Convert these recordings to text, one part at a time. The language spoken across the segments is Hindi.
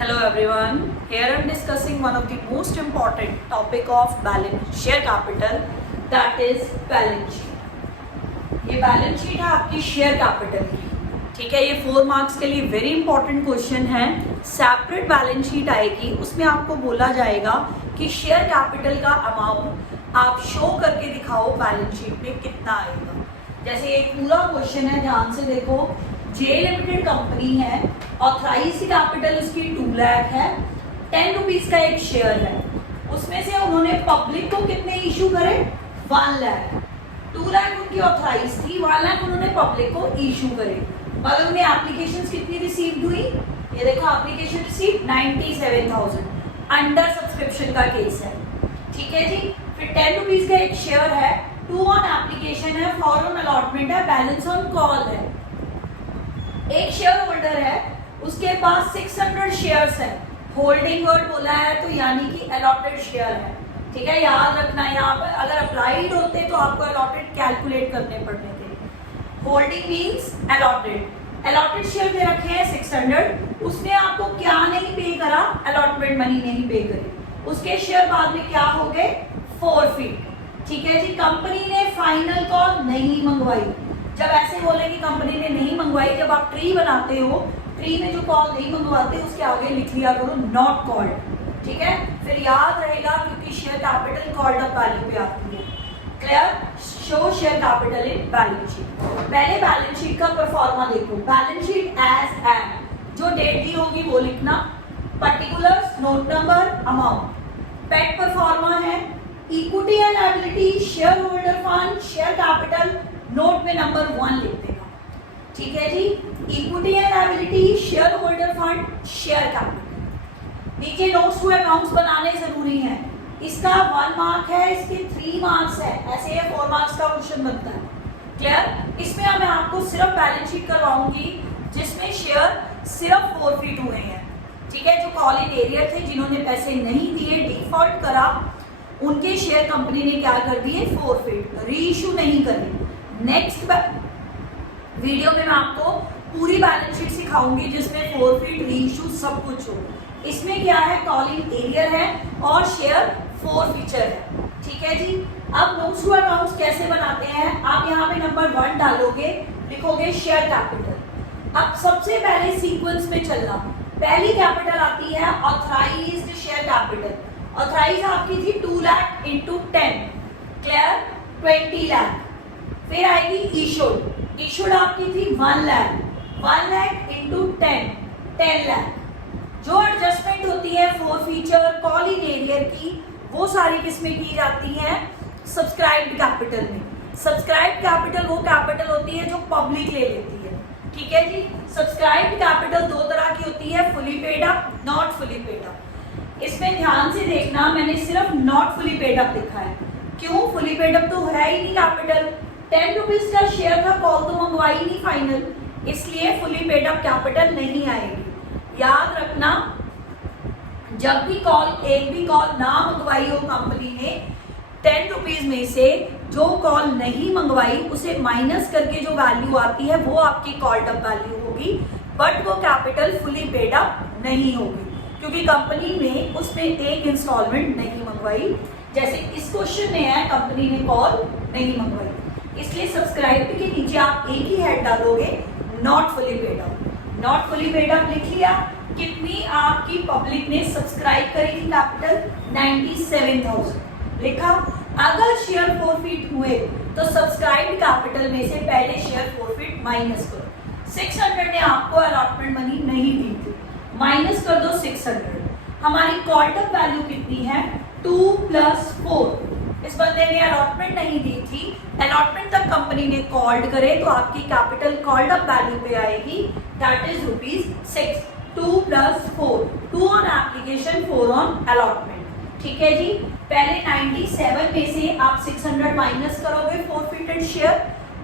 Hello everyone. Here I am discussing one of the most important topic of balance share capital, that is balance sheet. ये बैलेंस शीट है आपकी शेयर कैपिटल की, ठीक है। ये 4 मार्क्स के लिए वेरी इंपॉर्टेंट क्वेश्चन है। सेपरेट बैलेंस शीट आएगी, उसमें आपको बोला जाएगा कि शेयर कैपिटल का अमाउंट आप शो करके दिखाओ बैलेंस शीट में कितना आएगा। जैसे एक पूरा क्वेश्चन है, ध्यान से देखो। जे लिमिटेड कंपनी है, ऑथराइज्ड कैपिटल उसकी 2 लाख है, 10 रुपीज का एक शेयर है। उसमें से उन्होंने पब्लिक को कितने इशू करे? 1 लाख। 2 लाख उनकी ऑथराइज थी, 1 लाख उन्होंने पब्लिक को इशू करे। मगर उन्हें एप्लीकेशंस कितनी रिसीव हुई? ये देखो, एप्लीकेशन रिसीव 97,000। अंडर सब्सक्रिप्शन का केस है, ठीक है जी। फिर 10 रुपीज का एक शेयर है, 2 ऑन एप्लीकेशन है, 4 ऑन अलॉटमेंट है, बैलेंस ऑन कॉल है। एक शेयर होल्डर है, उसके पास 600 शेयर्स है। होल्डिंग वर्ड बोला है तो यानी कि अलॉटेड शेयर है, ठीक है। याद रखना, यहाँ पर अगर अप्लाइड होते तो आपको अलॉटेड कैलकुलेट करने पड़ते थे। Holding means allotted. Allotted share दे रखे हैं 600, उसने आपको क्या नहीं पे करा? अलॉटमेंट मनी नहीं पे करी। उसके शेयर बाद में क्या हो गए? फॉरफिट, ठीक है जी। कंपनी ने फाइनल कॉल नहीं मंगवाई। जब ऐसे बोले कि कंपनी ने नहीं मंगवाई, जब आप ट्री बनाते हो, ट्री में जो कॉल नहीं मंगवाते उसके आगे लिख लिया करो नॉट कॉल्ड, ठीक है। फिर याद रहेगा क्योंकि share capital called up value पे आती है। Clear? Show share capital in balance sheet. पहले बैलेंस शीट का परफॉर्मा देखो। बैलेंस शीट एज एट, जो डेट दी होगी वो लिखना, पर्टिकुलर्स, नोट नंबर, अमाउंट। पेट परफॉर्मा है, equity and liability, share holder fund, share capital, note में नंबर 1 लिख देगा, ठीक है जी। Equity and liability, share holder fund, share capital. नीचे नोट्स टू अकाउंट्स बनाने जरूरी हैं। इसका 1 मार्क है, इसके 3 मार्क्स है, ऐसे ये 4 मार्क्स का क्वेश्चन बनता है। क्लियर? इसमें मैं आपको सिर्फ बैलेंस शीट करवाऊंगी जिसमें शेयर सिर्फ फॉरफिट हुए हैं, ठीक है। जो कॉल इन एरियर थे, जिन्होंने पैसे नहीं दिए, डिफॉल्ट करा, उनके शेयर कंपनी ने क्या कर दिए? फॉरफिट, री इशू नहीं करी। नेक्स्ट वीडियो में मैं आपको पूरी बैलेंस शीट सिखाऊंगी जिसमें फॉरफिट, री इशू सब कुछ हो। इसमें क्या है? कॉलिंग एरियर है और शेयर फॉरफीचर है, ठीक है जी। अब नोट्स टू अकाउंट्स कैसे बनाते हैं? आप यहाँ पे नंबर 1 डालोगे, लिखोगे शेयर कैपिटल। अब सबसे पहले सीक्वेंस में चलना। पहली कैपिटल आती है ऑथराइज्ड शेयर कैपिटल। ऑथराइज आपकी थी 2 लाख इंटू 10, क्लियर? 20 लाख। फिर आएगी इशूड। इशूड आपकी थी 1 लाख, 1 लाख इंटू 10 लाख। जो एडजस्टमेंट होती है फॉरफीचर, कॉल इन एरियर की, वो सारी किसमें की जाती है? सब्सक्राइब्ड कैपिटल में। सब्सक्राइब्ड कैपिटल वो कैपिटल होती है जो पब्लिक ले लेती है, ठीक है जी। सब्सक्राइब्ड कैपिटल 2 तरह की होती है, fully paid up, not fully paid up. इसमें ध्यान से देखना, मैंने सिर्फ नॉट फुली पेड अप लिखा है। क्यों? फुली पेड अप तो है ही नहीं कैपिटल। 10 रुपीज का शेयर था, कॉल तो मंगवाई नहीं फाइनल, इसलिए फुली पेड अप कैपिटल नहीं आएगी। याद रखना, जब भी कॉल, एक भी कॉल ना मंगवाई हो कंपनी ने, 10 रुपीज में से जो कॉल नहीं मंगवाई उसे माइनस करके जो वैल्यू आती है वो आपकी कॉल्ड अप वैल्यू होगी, बट वो कैपिटल फुली पेड अप नहीं होगी क्योंकि कंपनी ने उसमें एक इंस्टॉलमेंट नहीं मंगवाई। जैसे इस क्वेश्चन में है, कंपनी ने कॉल नहीं मंगवाई, इसलिए सब्सक्राइब के नीचे आप एक ही हेड डालोगे, not fully paid up. Not fully paid up लिख लिया। कितनी आपकी पब्लिक ने सब्सक्राइब करी थी कैपिटल? 97,000 लिखा। अगर शेयर फॉरफिट हुए तो सब्सक्राइब कैपिटल में से पहले शेयर फॉरफिट माइनस करो। 600 ने आपको अलॉटमेंट मनी नहीं दी थी, माइनस कर दो 600। हमारी कॉल्ड अप वैल्यू कितनी है? 2 + 4। इस बंदे ने अलॉटमेंट नहीं दी थी, अलॉटमेंट तक कंपनी ने कॉल्ड करे तो आपकी कैपिटल कॉल्ड अप वैल्यू पे आएगी, that is ₹6। 2 + 4, 2 on application, 4 on allotment, ठीक है जी। पहले 97 में से आप 600 माइनस करोगे फॉरफिटेड शेयर,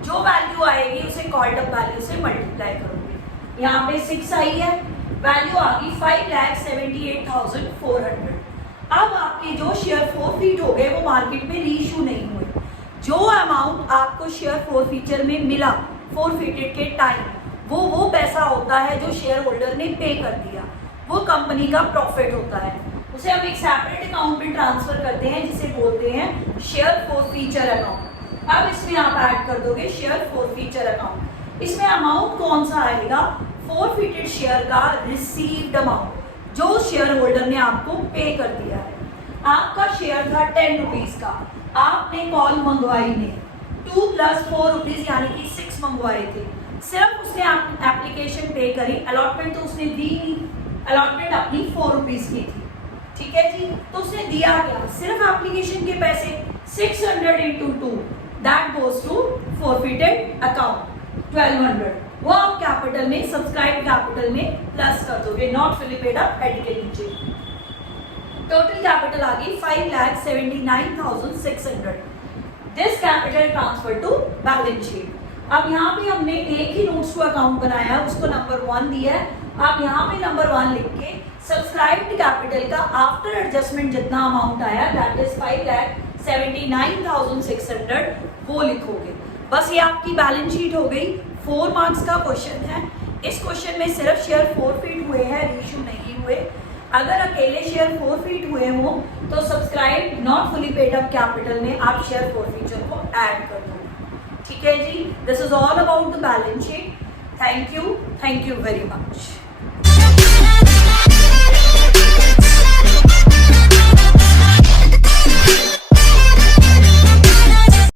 जो वैल्यू आएगी उसे कॉल्ड अप वैल्यू से मल्टीप्लाई करोगे। यहाँ पे 6 आई है, वैल्यू आ गई 5,78,400। अब आपके जो शेयर फॉरफिट हो गए वो मार्केट में रीइश्यू नहीं हुए। जो अमाउंट आपको शेयर फॉरफीचर में मिला फॉरफिटेड के टाइम, वो पैसा होता है जो शेयर होल्डर ने पे कर दिया। वो कंपनी का प्रॉफिट होता है, उसे हम एक सेपरेट अकाउंट में ट्रांसफर करते हैं जिसे बोलते हैं शेयर फॉरफीचर अकाउंट। अब इसमें आप ऐड कर दोगे शेयर फॉरफीचर अकाउंट। इसमें अमाउंट कौन सा आएगा? फॉरफिटेड शेयर का रिसीव्ड अमाउंट, जो शेयर होल्डर ने आपको पे कर दिया है। आपका शेयर था 10 रुपीज का, आपने कॉल मंगवाई ने 2 + 4 रुपीज यानी कि 6 मंगवाए थे। सिर्फ उसने एप्लीकेशन पे करी, अलॉटमेंट तो उसने दी नहीं, अलॉटमेंट अपनी 4 रुपीज की थी, ठीक है जी। तो उसने दिया क्या? सिर्फ एप्लीकेशन के पैसे 600 × 2 that goes to forfeited account 1200, वो आप कैपिटल में, सब्सक्राइब कैपिटल में प्लस कर दोगे, not fully paid up head के नीचे। टोटल कैपिटल आ गई 5,79,600। This capital transfer to balance sheet. अब यहाँ पे हमने एक ही नोट्स टू अकाउंट बनाया, उसको नंबर 1 दिया है। आप यहाँ पे नंबर 1 लिख के सब्सक्राइब्ड कैपिटल का आफ्टर एडजस्टमेंट जितना अमाउंट आया दैट इज 5,79,600 वो लिखोगे। बस ये आपकी बैलेंस शीट हो गई। 4 मार्क्स का क्वेश्चन है। इस क्वेश्चन में सिर्फ शेयर फॉरफिट हुए हैं, रीइश्यू नहीं हुए। अगर अकेले शेयर फॉरफिट हुए हो तो subscribe not fully paid up capital में आप शेयर फॉरफीचर को ऐड कर दो, ठीक है जी। This is all about the balance sheet. Thank you very much.